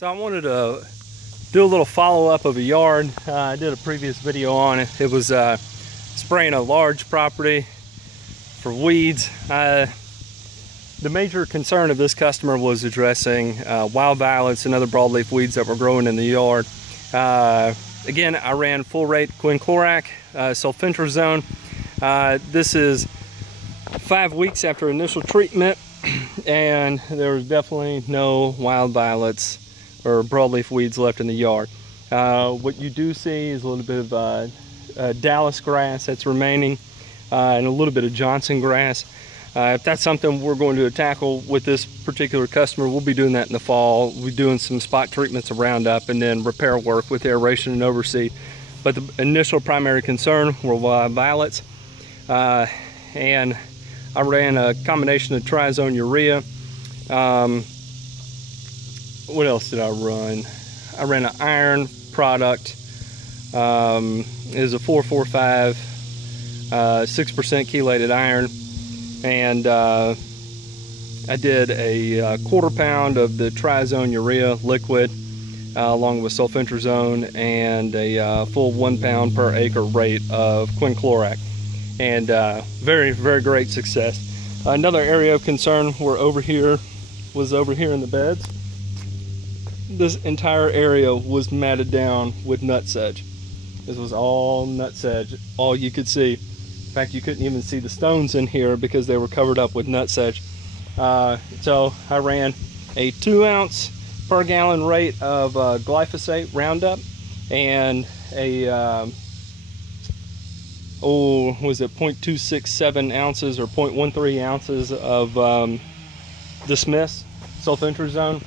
So I wanted to do a little follow-up of a yard. I did a previous video on it. It was spraying a large property for weeds. The major concern of this customer was addressing wild violets and other broadleaf weeds that were growing in the yard. Again, I ran full rate quinclorac, sulfentrazone. This is 5 weeks after initial treatment, and there was definitely no wild violets or broadleaf weeds left in the yard. What you do see is a little bit of Dallas grass that's remaining, and a little bit of Johnson grass. If that's something we're going to tackle with this particular customer, we'll be doing that in the fall. We'll be doing some spot treatments of Roundup and then repair work with aeration and overseed. But the initial primary concern were wild violets, and I ran a combination of triazone urea. What else did I run? I ran an iron product. It was a 445 6% chelated iron, and I did a 1/4 pound of the triazone urea liquid along with sulfentrazone, and a full 1 pound per acre rate of quinclorac, and very great success. Another area of concern was over here in the beds. This entire area was matted down with nutsedge. This was all nutsedge, all you could see. In fact, you couldn't even see the stones in here because they were covered up with nutsedge. So I ran a 2 ounce per gallon rate of glyphosate Roundup, and a was it 0.267 ounces or 0.13 ounces of Dismiss sulfentrazone,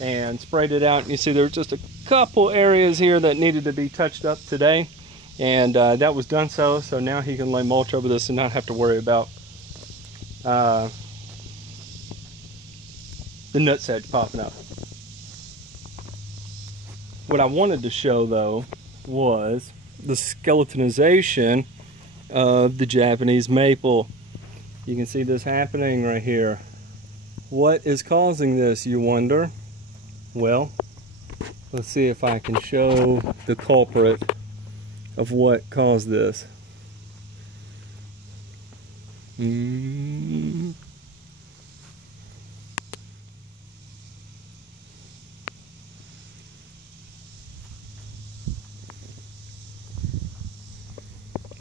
and sprayed it out. And you see there's just a couple areas here that needed to be touched up today, and that was done. So now he can lay mulch over this and not have to worry about the nutsedge popping up. What I wanted to show though was the skeletonization of the Japanese maple. You can see this happening right here. What is causing this, you wonder? Well, let's see if I can show the culprit of what caused this.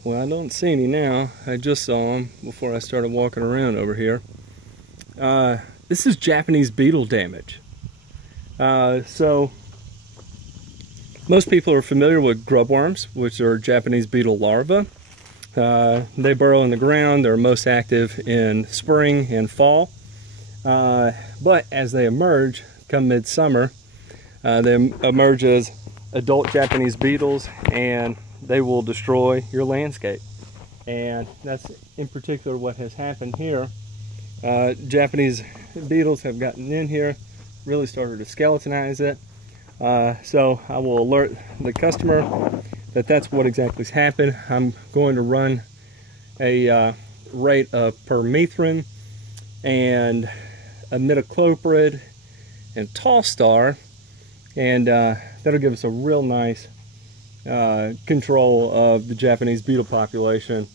Well, I don't see any now. I just saw them before I started walking around over here. This is Japanese beetle damage. So most people are familiar with grubworms, which are Japanese beetle larvae. They burrow in the ground. They're most active in spring and fall. But as they emerge, come midsummer, they emerge as adult Japanese beetles, and they will destroy your landscape. And that's in particular what has happened here. Japanese beetles have gotten in here, really started to skeletonize it. So I will alert the customer that that's what exactly has happened. I'm going to run a rate of permethrin and imidacloprid and tall star, and that'll give us a real nice control of the Japanese beetle population,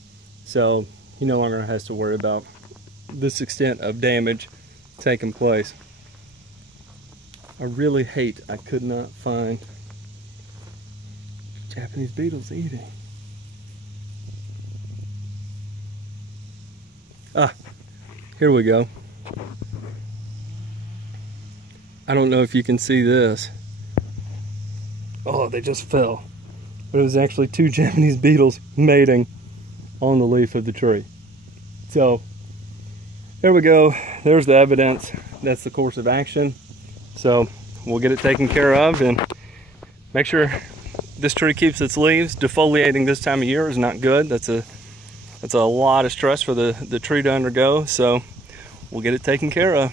so he no longer has to worry about this extent of damage taking place. I really hate I could not find Japanese beetles eating. Here we go. I don't know if you can see this. Oh, they just fell. But it was actually 2 Japanese beetles mating on the leaf of the tree. So there we go. There's the evidence. That's the course of action. So we'll get it taken care of and make sure this tree keeps its leaves. Defoliating this time of year is not good. That's a lot of stress for the tree to undergo. So we'll get it taken care of.